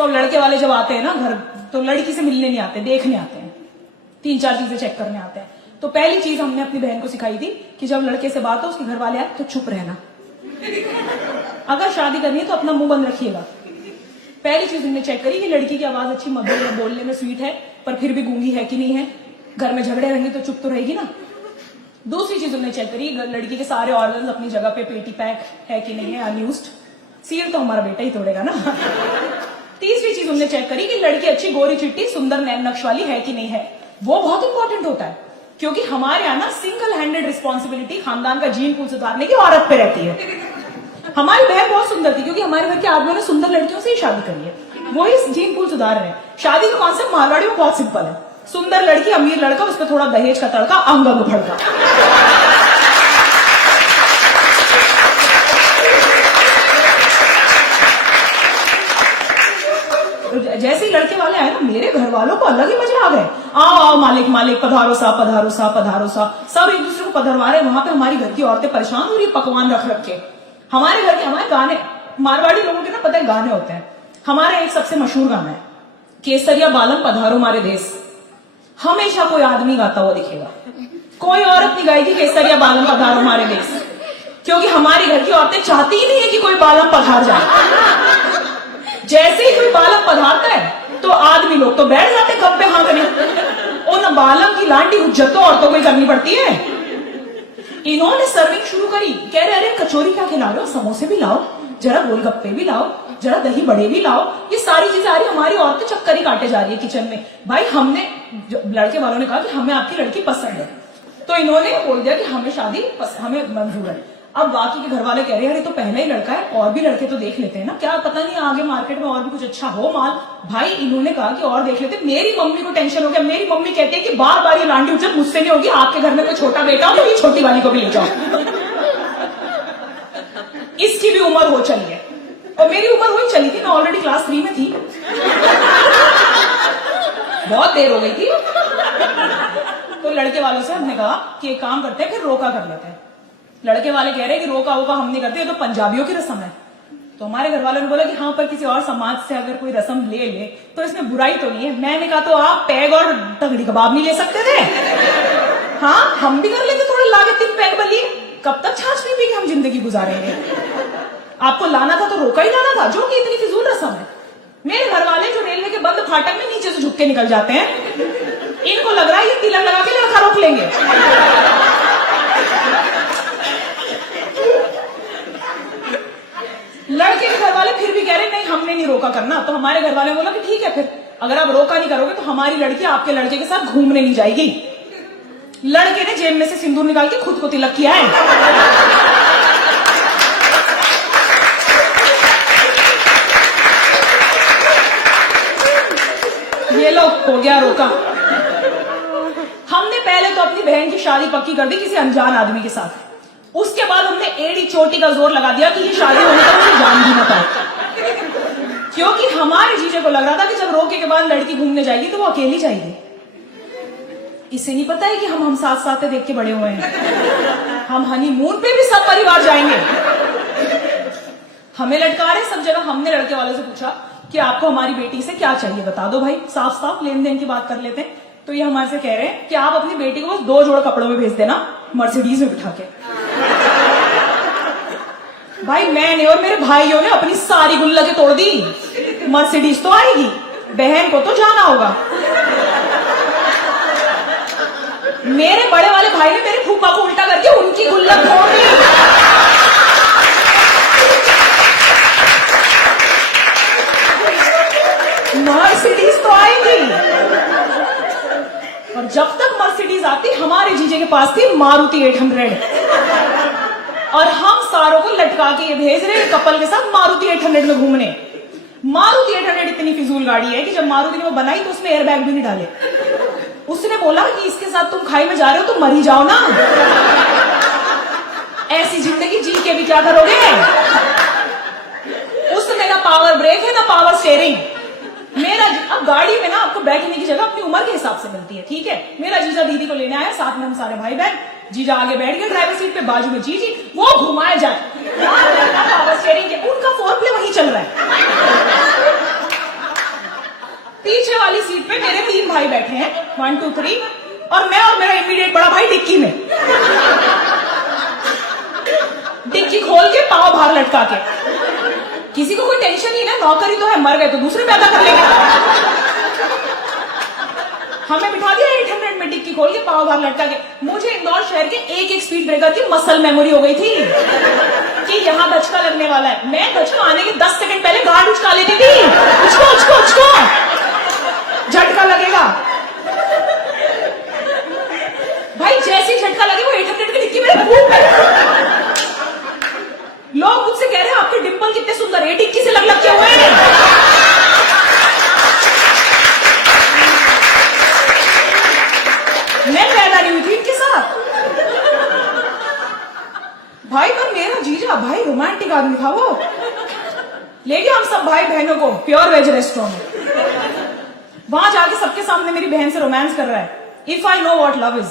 तो लड़के वाले जब आते हैं ना घर, तो लड़की से मिलने नहीं आते, देखने आते हैं, 3-4 चीजें चेक करने आते हैं। तो पहली चीज हमने अपनी बहन को सिखाई थी कि जब लड़के से बात हो, उसके घर वाले आए तो चुप रहना। अगर शादी करनी है तो अपना मुंह बंद रखिएगा। पहली चीज हमने चेक करी कि लड़की की आवाज अच्छी मधुर है, बोलने में स्वीट है, पर फिर भी गूंगी है कि नहीं है, घर में झगड़े रहेंगे तो चुप तो रहेगी ना। दूसरी चीज हमने चेक करी लड़की के सारे ऑर्गन्स अपनी जगह पे, पेटी पैक है कि नहीं है, अनयूज्ड, सील तो हमारा बेटा ही तोड़ेगा ना। तीसरी चीज हमने चेक करी कि लड़की अच्छी गोरी चिट्टी सुंदर नैन नक्श वाली है कि नहीं है। वो बहुत इंपॉर्टेंट होता है, क्योंकि हमारे यहाँ ना सिंगल हैंडेड रिस्पॉन्सिबिलिटी खानदान का जीन पूल सुधारने की औरत पे रहती है। हमारी बहन बहुत सुंदर थी, क्योंकि हमारे घर के आदमियों ने सुंदर लड़कियों से ही शादी करी है, वो ही जीन पूल सुधार रहे हैं। शादी का कॉन्सेप्ट मारवाड़ी में बहुत सिंपल है, सुंदर लड़की, अमीर लड़का, उस पर थोड़ा दहेज का तड़का, अंग अंग भड़का। जैसे ही लड़के वाले आए ना, मेरे घर वालों को अलग ही मजे आ गए। आओ आओ मालिक मालिक, पधारो सा पधारो सा पधारो सा, सब एक दूसरे को पधरवा रहे। वहां पे हमारी घर की औरतें परेशान हो रही, पकवान रख रखे। हमारे घर के हमारे गाने, मारवाड़ी लोगों के ना पता है गाने होते हैं। हमारे एक सबसे मशहूर गाना है, केसरिया बालम पधारो मारे देश। हमेशा कोई आदमी गाता हुआ दिखेगा, कोई औरत नहीं गाएगी केसरिया बालम पधारो मारे देश, क्योंकि हमारी घर की औरतें चाहती ही नहीं है कि कोई बालम पधार जाए। जैसे ही कोई बालम पधारता है तो आदमी लोग तो बैठ जाते कब पे हाँकने। उन बालम की लांडी हुज्जत तो औरतों को ही करनी पड़ती है। इन्होंने सर्विंग शुरू करी, कह रहे अरे कचौरी क्या खिला रहे हो, समोसे भी लाओ, जरा गोलगप्पे भी लाओ, जरा दही बड़े भी लाओ। ये सारी चीजें आ रही, हमारी औरतें चक्कर ही काटे जा रही है किचन में। भाई हमने, लड़के वालों ने कहा कि हमें आपकी लड़की पसंद है, तो इन्होंने बोल दिया कि हमें शादी हमें मंजूर है। अब बाकी के घर वाले कह रहे हैं अरे तो पहला ही लड़का है, और भी लड़के तो देख लेते हैं ना, क्या पता नहीं आगे मार्केट में और भी कुछ अच्छा हो माल। भाई इन्होंने कहा कि और देख लेते। मेरी मम्मी को टेंशन हो गया, मेरी मम्मी कहती है कि बार बार ये लांडी उज्जत मुझसे नहीं होगी, आपके घर में कोई छोटा बेटा हो तो ये छोटी वाली को भी ले जाओ, इसकी भी उम्र हो चली है। और मेरी उम्र हो ही चली थी, मैं ऑलरेडी क्लास 3 में थी, बहुत देर हो गई थी। तो लड़के वालों से हमने कहा कि एक काम करते हैं, फिर रोका कर लेते हैं। लड़के वाले कह रहे हैं कि रोका वोका हम नहीं करते, ये तो पंजाबियों की रस्म है। तो हमारे घर वालों ने बोला कि हाँ, पर किसी और समाज से अगर कोई रस्म ले ले तो इसमें बुराई तो नहीं है। मैंने कहा तो आप पैग और तगड़ी कबाब नहीं ले सकते थे? हाँ, हम भी कर लेते थोड़े लागे 3 पैग बलिए, कब तक छाछ पी के हम जिंदगी गुजारेंगे? आपको लाना था तो रोका ही लाना था, जो कि इतनी फिजूल रस्म है। मेरे घर वाले जो रेलवे के बंद फाटक में नीचे से झुक के निकल जाते हैं, इनको लग रहा है ये तिलक लगा के लड़का रोक लेंगे। लड़के के घर वाले फिर भी कह रहे नहीं हमने नहीं रोका करना। तो हमारे घर वाले बोला कि ठीक है, फिर अगर आप रोका नहीं करोगे तो हमारी लड़की आपके लड़के के साथ घूमने नहीं जाएगी। लड़के ने जेब में से सिंदूर निकाल के खुद को तिलक किया है। ये लो, हो गया रोका। हमने पहले तो अपनी बहन की शादी पक्की कर दी किसी अनजान आदमी के साथ, उसके बाद हमने एड़ी चोटी का जोर लगा दिया कि ये शादी होने का मुझे जान भी ना पाए, क्योंकि हमारे जीजे को लग रहा था कि जब रोके के बाद लड़की घूमने जाएगी तो वो अकेली जाएगी। इसे नहीं पता है कि हम साथ साथ देख के बड़े हुए हैं, हम हनीमून पे भी सब परिवार जाएंगे। हमें लटका रहे सब जगह। हमने लड़के वाले से पूछा कि आपको हमारी बेटी से क्या चाहिए, बता दो भाई, साफ साफ लेन देन की बात कर लेते हैं। तो ये हमारे से कह रहे हैं कि आप अपनी बेटी को बस 2 जोड़ कपड़ों में भेज देना, मर्सिडीज में बिठा के। भाई मैंने और मेरे भाइयों ने अपनी सारी गुल्लकें तोड़ दी, मर्सिडीज तो आएगी, बहन को तो जाना होगा। मेरे बड़े वाले भाई ने मेरे फूफा को उल्टा करके उनकी गुल्लक तोड़ दी। मर्सिडीज तो आएगी, और जब तक मर्सिडीज आती हमारे जीजे के पास थी मारुति 800, और हम सारों को लटका के ये भेज रहे कपल के साथ मारुति 800 में घूमने। मारुति 800 इतनी फिजूल गाड़ी है कि जब मारुति ने वो बनाई तो उसमें एयरबैग भी नहीं डाले। उसने बोला कि इसके साथ तुम खाई में जा रहे हो तो मर ही जाओ ना, ऐसी जिंदगी जी के भी क्या करोगे? उसमें ना पावर ब्रेक है ना पावर स्टीयरिंग। मेरा अब गाड़ी में ना आपको बैठने की जगह अपनी उम्र के हिसाब से मिलती है, ठीक है। मेरा जीजा दीदी को लेने आया, साथ में हम सारे भाई बहन। जीजा आगे बैठ गए ड्राइवर सीट पे, बाजू में जीजी, वो घुमाए जाए पावर स्टीयरिंग के, उनका फोरप्ले वहीं चल रहा है। पे मेरे 3 भाई बैठे हैं, 1 2 3, और मैं और मेरा इमीडिएट बड़ा भाई डिक्की में, डिक्की खोल के पाँव बाहर लटका के। किसी को कोई टेंशन नहीं ना, नौकरी तो है, मर गए तो दूसरे पैदा कर लेंगे। हमें बिठा दिया 800 में, डिक्की खोल के पाँव बाहर लटका के। मुझे इंदौर शहर के एक स्पीड ब्रेकर की मसल मेमोरी हो गई थी कि यहाँ धचका लगने वाला है। मैं धचका आने के 10 सेकंड पहले गार्ड उचका लेती थी, उचको झटका लगेगा। भाई जैसे झटका लगे वो 800 की डिक्की मेरे मुंह पे। लोग मुझसे कह रहे हैं आपके डिंपल कितने सुंदर है, डिक्की से लग के हुए हैं। मैं पैदा नहीं हुई थी इनके साथ भाई, पर मेरा जीजा भाई रोमांटिक आदमी था वो। ले गया हम सब भाई बहनों को प्योर वेज रेस्टोरेंट में, वहां जाके सबके सामने मेरी बहन से रोमांस कर रहा है। If I know what love is,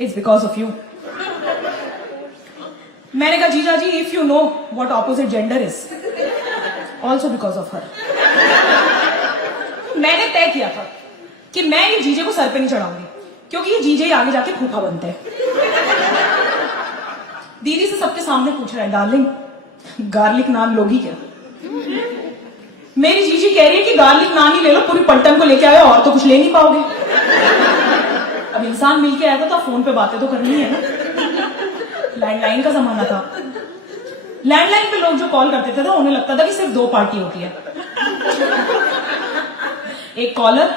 it's because of you. मैंने कहा जीजा जी, if you know what opposite gender is, also because of her. मैंने तय किया था कि मैं ये जीजे को सर पे नहीं चढ़ाऊंगी, क्योंकि ये जीजे ही आगे जाके फूफा बनते हैं। दीदी से सबके सामने पूछ रहा है, डार्लिंग गार्लिक नान लोगी क्या? मेरी जीजी कह रही है कि गार्लिक नान ही ले लो, पूरी पलटन को लेके आए और तो कुछ ले नहीं पाओगे। अब इंसान मिलके आया था तो फोन पे बातें तो करनी है ना। लैंडलाइन का जमाना था, लैंडलाइन पे लोग जो कॉल करते थे तो उन्हें लगता था कि सिर्फ 2 पार्टी होती है, एक कॉलर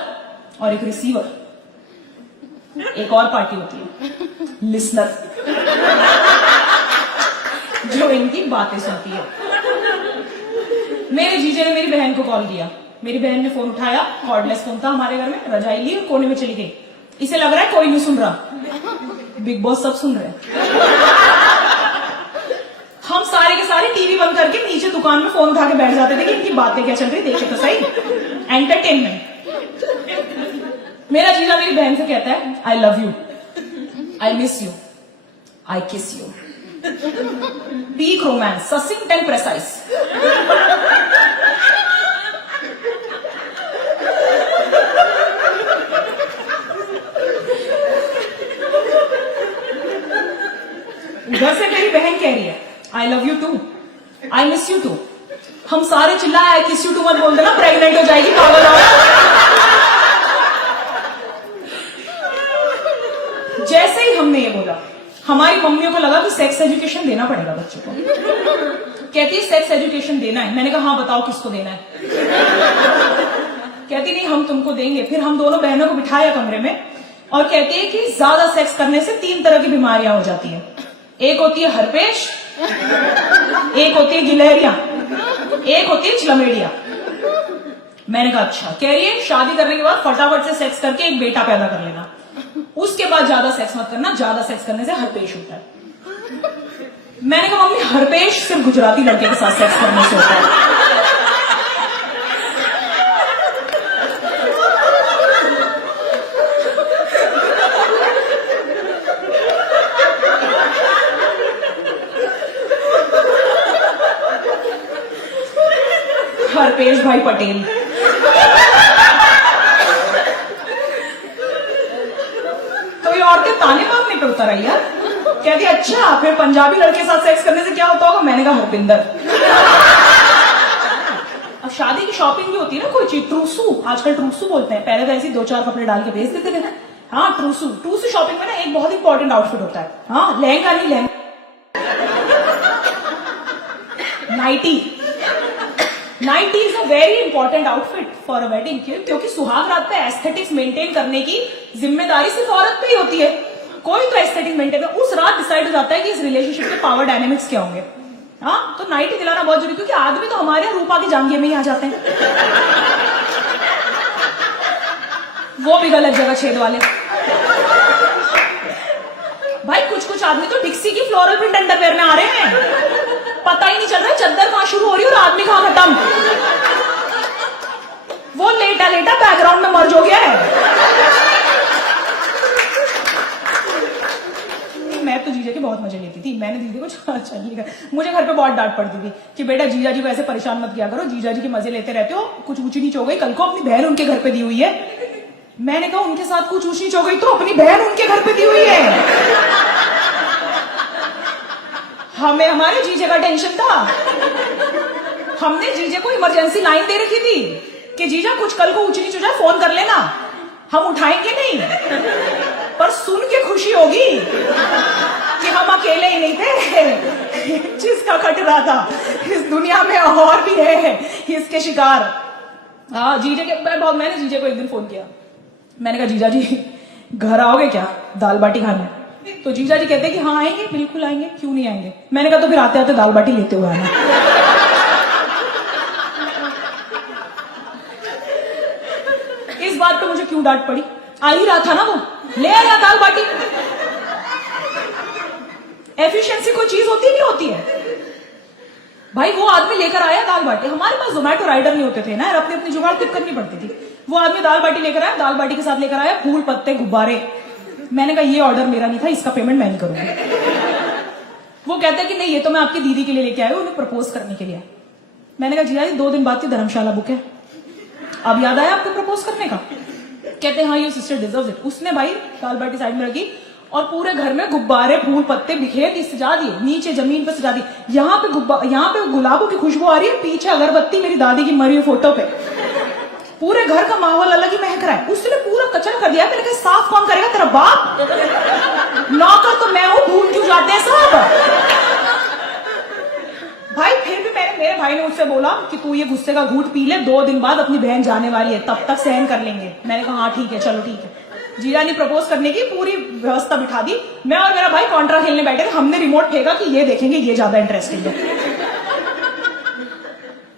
और एक रिसीवर। एक और पार्टी होती है लिसनर, जो इनकी बातें सुनती है। मेरे जीजे ने मेरी बहन को कॉल किया, मेरी बहन ने फोन उठाया, कॉर्डलेस फोन था हमारे घर में, रजाई ली और कोने में चली गई। इसे लग रहा है कोई नहीं सुन रहा, बिग बॉस सब सुन रहे हैं। हम सारे के सारे टीवी बंद करके नीचे दुकान में फोन उठा के बैठ जाते थे कि इनकी बातें क्या चल रही, देखे तो सही, एंटरटेनमेंट। मेरा जीजा मेरी बहन से कहता है, I love you, I miss you, I kiss you. Peak romance, succinct and precise. उधर से मेरी बहन कह रही है, I love you too, I miss you too. हम सारे चिल्लाए, आई किस यू टू मत बोल देना, प्रेग्नेंट हो जाएगी, पागल हो। जैसे ही हमने ये बोला, हमारी मम्मियों को लगा कि सेक्स एजुकेशन देना पड़ेगा बच्चों को। कहती है सेक्स एजुकेशन देना है। मैंने कहा हाँ बताओ किसको देना है। कहती नहीं हम तुमको देंगे। फिर हम दोनों बहनों को बिठाया कमरे में और कहती है कि ज्यादा सेक्स करने से 3 तरह की बीमारियां हो जाती है। एक होती है हर्पेश, एक होती है गिलहरिया, एक होती है चलमेडिया। मैंने कहा अच्छा। कह रही है शादी करने के बाद फटाफट से सेक्स करके एक बेटा पैदा कर लेना, उसके बाद ज्यादा सेक्स मत करना, ज्यादा सेक्स करने से हर्पेश होता है। मैंने कहा मम्मी हर्पेश सिर्फ गुजराती लड़के के साथ सेक्स करने से होता है। हर्पेश भाई पटेल। तो ये औरतें ताने मारने पे उतर आई यार। कहती अच्छा फिर पंजाबी लड़के के साथ सेक्स करने से क्या होता होगा। मैंने कहा हरपिंदर। अब शादी की शॉपिंग भी होती है ना कोई चीज, ट्रूसू, आजकल ट्रूसू बोलते हैं, पहले तो ऐसे 2-4 कपड़े डाल के भेज देते थे। हाँ ट्रूसू, ट्रूसू शॉपिंग में ना एक बहुत इंपॉर्टेंट आउटफिट होता है। हाँ लहंगा नहीं, lehenga nightie. Nightie is a very important outfit for a wedding, क्योंकि सुहाग रात पे एस्थेटिक्स मेंटेन करने की जिम्मेदारी सिर्फ औरत पे ही होती है। कोई तो एस्थेटिक मेंटेन, उस रात डिसाइड हो जाता है कि इस रिलेशनशिप के पावर डायनेमिक्स क्या होंगे। हाँ तो नाइटी दिलाना बहुत जरूरी, क्योंकि आदमी तो हमारे यहाँ रूपा के जांघे में ही आ जाते हैं, वो भी गलत जगह छेद वाले। भाई कुछ आदमी तो डिक्सी की फ्लोरल प्रिंट अंडरवेयर में आ रहे हैं, पता ही नहीं चल रहा चद्दर कहां शुरू हो रही है और आदमी कहां खत्म। वो लेटा लेटा बैकग्राउंड में मर्ज हो गया है। मैं तो जीजे के बहुत मजे लेती थी। मैंने दीदी को चल लिया, मुझे घर पे बहुत डांट पड़ती थी कि बेटा जीजा जी को ऐसे परेशान मत किया करो, जीजा जी के मजे लेते रहते हो, कुछ ऊंची नीच हो गई कल को अपनी बहन उनके घर पे दी हुई है। मैंने कहा उनके साथ कुछ ऊंची नीच हो गई तो अपनी बहन उनके घर पे दी हुई है, हमें हमारे जीजे का टेंशन था। हमने जीजे को इमरजेंसी लाइन दे रखी थी कि जीजा कुछ कल को ऊंची नीच हो जाए फोन कर लेना, हम उठाएंगे नहीं, पर सुन के खुशी होगी कि हम अकेले ही नहीं थे जिसका कट रहा था, इस दुनिया में और भी है इसके शिकार। हाँ जीजे के मैंने जीजे को एक दिन फोन किया, मैंने कहा जीजा जी घर आओगे क्या दाल बाटी खाने? तो जीजा जी कहते हैं कि हाँ आएंगे, बिल्कुल आएंगे, क्यों नहीं आएंगे। मैंने कहा तो फिर आते आते दाल बाटी लेते हुए आना। इस बात पे मुझे क्यों डांट पड़ी, आ ही रहा था ना वो, ले आया दाल बाटी। एफिशिएंसी कोई चीज होती नहीं होती है भाई, वो आदमी लेकर आया दाल बाटी। हमारे पास जोमेटो राइडर नहीं होते थे ना, अपनी अपनी जुगाड़ खुद करनी पड़ती थी। वो आदमी दाल बाटी लेकर आया, दाल बाटी के साथ लेकर आया फूल पत्ते गुब्बारे। मैंने कहा ये ऑर्डर मेरा नहीं था, इसका पेमेंट मैं नहीं करूंगी। वो कहते हैं कि नहीं ये तो मैं आपकी दीदी के लिए लेके आया हूं, उन्हें प्रपोज करने के लिए। मैंने कहा जीजा जी 2 दिन बाद की धर्मशाला बुक है, अब याद आया आपको प्रपोज करने का? कहते हैं हाँ योर सिस्टर डिजर्व्स इट। उसने भाई दाल बाटी साइड में रखी और पूरे घर में गुब्बारे फूल पत्ते बिखेर दी, सजा दिए, नीचे जमीन पे सजा दी। यहाँ पे गुलाबों की खुशबू आ रही है, पीछे अगरबत्ती मेरी दादी की मरी हुई फोटो पे। पूरे घर का माहौल अलग ही महक रहा है। उसने पूरा कचरा कर दिया। मैंने कहा साफ कौन करेगा, तेरा बाप? नौकर तो मैं हूं, भूल क्यों जाते हैं सब? भाई फिर भी मेरे भाई ने मुझसे बोला कि तू ये गुस्से का घूंट पी ले, 2 दिन बाद अपनी बहन जाने वाली है, तब तक सहन कर लेंगे। मैंने कहा हाँ ठीक है, चलो ठीक है। जीजा ने प्रपोज करने की पूरी व्यवस्था बिठा दी। मैं और मेरा भाई कॉन्ट्रा खेलने बैठे थे, हमने रिमोट फेंका कि ये देखेंगे, ये ज्यादा इंटरेस्टिंग है।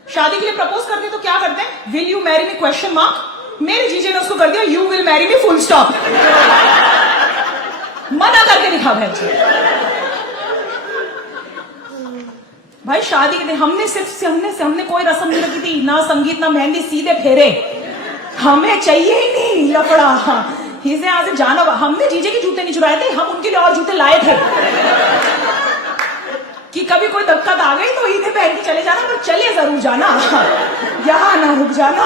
शादी के लिए प्रपोज करते तो क्या करते हैं, will you marry me question mark. मेरे जीजे ने उसको कर दिया you will marry me full stop. मना करके दिखा भाई शादी के दिन हमने कोई रस्म नहीं रखी थी, ना संगीत ना मेहंदी, सीधे फेरे। हमें चाहिए ही नहीं लफड़ा, इसे यहां से जाना। हमने जीजे के जूते नहीं चुराए थे, हम उनके लिए और जूते लाए थे कि कभी कोई दिक्कत आ गई तो इन्हें पहन के चले जाना, पर चले जरूर जाना, यहां ना रुक जाना।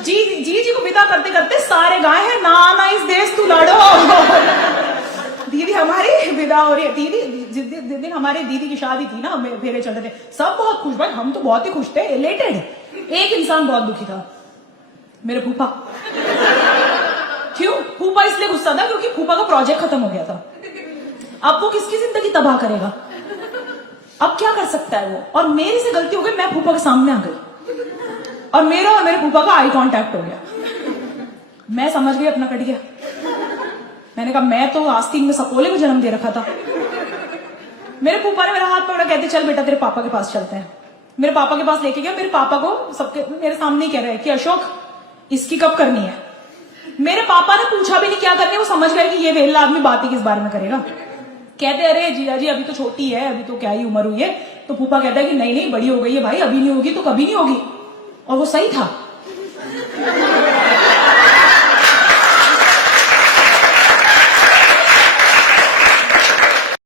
जी को विदा करते करते सारे गाए हैं ना ना इस देश तू लड़ो। दीदी हमारी विदा हो रही है। जिस दिन हमारे दीदी की शादी थी ना, फेरे चल रहे थे, सब बहुत खुश, भाई हम तो बहुत ही खुश थे, एलेटेड। एक इंसान बहुत दुखी था, मेरे फूफा। क्यों? फूफा इसलिए गुस्सा था क्योंकि फूफा का प्रोजेक्ट खत्म हो गया था। अब वो किसकी जिंदगी तबाह करेगा, अब क्या कर सकता है वो। और मेरी से गलती हो गई, मैं फूफा के सामने आ गई और मेरा और मेरे फूफा का आई कांटेक्ट हो गया। मैं समझ गई अपना कट गया। मैंने कहा मैं तो आस्तीन में सपोले को जन्म दे रखा था। मेरे फूफा ने मेरा हाथ पकड़ा, कहते चल बेटा तेरे पापा के पास चलते हैं। मेरे पापा के पास लेके गया। मेरे पापा को सबके मेरे सामने ही कह रहे हैं कि अशोक इसकी कब करनी है। मेरे पापा ने पूछा भी नहीं क्या करनी है, वो समझ गए कि ये वेला आदमी बात ही किस बारे में करेगा। कहते अरे जीजा जी अभी तो छोटी है, अभी तो क्या ही उम्र हुई है। तो फूफा कहता है कि नहीं नहीं बड़ी हो गई है भाई, अभी नहीं होगी तो कभी नहीं होगी। और वो सही था।